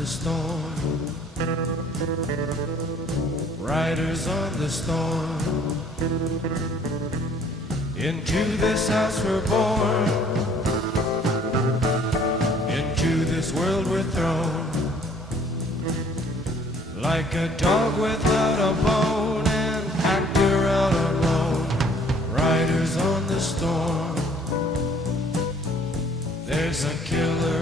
the storm, riders on the storm. Into this house we're born, into this world we're thrown, like a dog without a bone, an actor out alone, riders on the storm. There's a killer